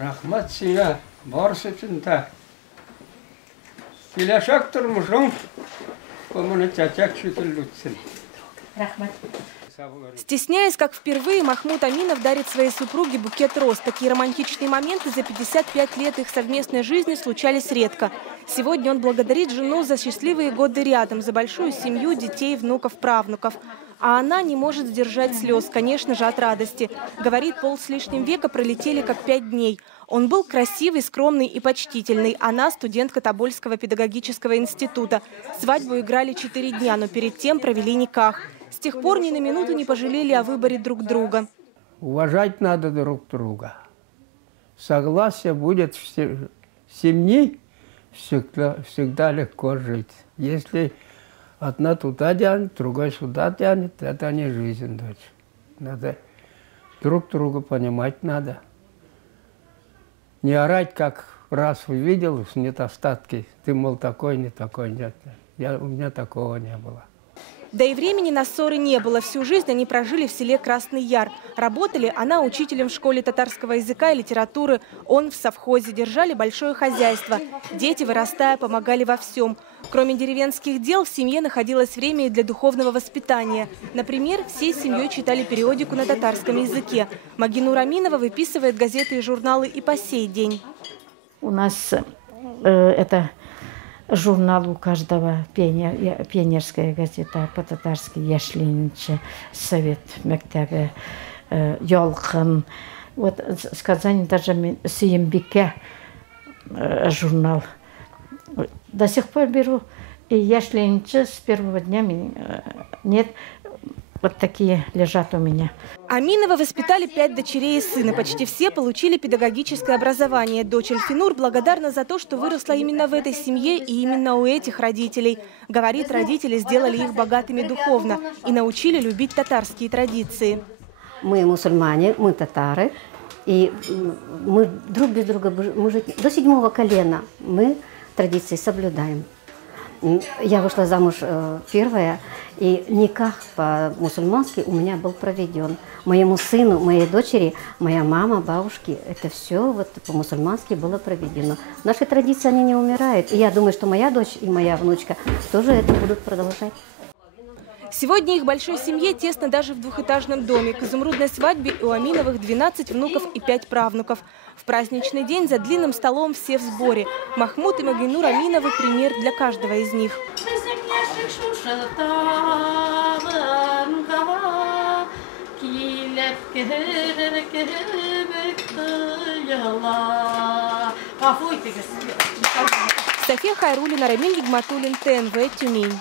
Рахмат сиңа барысы үшін та. Келешек тұрмышың, көміні чачак шүтіл өтсін. Рахмат. Стесняясь, как впервые, Махмуд Аминов дарит своей супруге букет роз. Такие романтичные моменты за 55 лет их совместной жизни случались редко. Сегодня он благодарит жену за счастливые годы рядом, за большую семью, детей, внуков, правнуков. А она не может сдержать слез, конечно же, от радости. Говорит, 5 с лишним века пролетели как 5 дней. Он был красивый, скромный и почтительный. Она студентка Тобольского педагогического института. Свадьбу играли 4 дня, но перед тем провели никах. С тех пор ни на минуту не пожалели о выборе друг друга. Уважать надо друг друга. Согласие будет в семье, всегда легко жить. Если одна туда тянет, другой сюда тянет, это не жизнь, дочь. Надо друг друга понимать надо. Не орать, как раз увидел, нет остатки. Ты, мол, такой, не такой, нет. У меня такого не было. Да и времени на ссоры не было. Всю жизнь они прожили в селе Красный Яр. Работали она учителем в школе татарского языка и литературы, он в совхозе. Держали большое хозяйство. Дети, вырастая, помогали во всем. Кроме деревенских дел, в семье находилось время и для духовного воспитания. Например, всей семьей читали периодику на татарском языке. Магинур Аминова выписывает газеты и журналы и по сей день. У нас это... Журнал у каждого, пионерская газета по-татарски, Яшлинче, Совет Мектебе, Ёлкын. Вот сказание даже Сиембике журнал. До сих пор беру. И Яшлинче с первого дня нет. Вот такие лежат у меня. Аминова воспитали 5 дочерей и сына. Почти все получили педагогическое образование. Дочь Эльфинур благодарна за то, что выросла именно в этой семье и именно у этих родителей. Говорит, родители сделали их богатыми духовно и научили любить татарские традиции. Мы мусульмане, мы татары. И мы друг без друга, мы же до 7-го колена мы традиции соблюдаем. Я вышла замуж первая, и никах по-мусульмански у меня был проведен. Моему сыну, моей дочери, моя мама, бабушки, это все вот по-мусульмански было проведено. Наши традиции, они не умирают. И я думаю, что моя дочь и моя внучка тоже это будут продолжать. Сегодня их большой семье тесно даже в двухэтажном доме. К изумрудной свадьбе у Аминовых 12 внуков и 5 правнуков. В праздничный день за длинным столом все в сборе. Махмуд и Магинур Аминовы – пример для каждого из них. София Хайруллина, Рамиль Гигматуллин, ТНВ, Тюмень.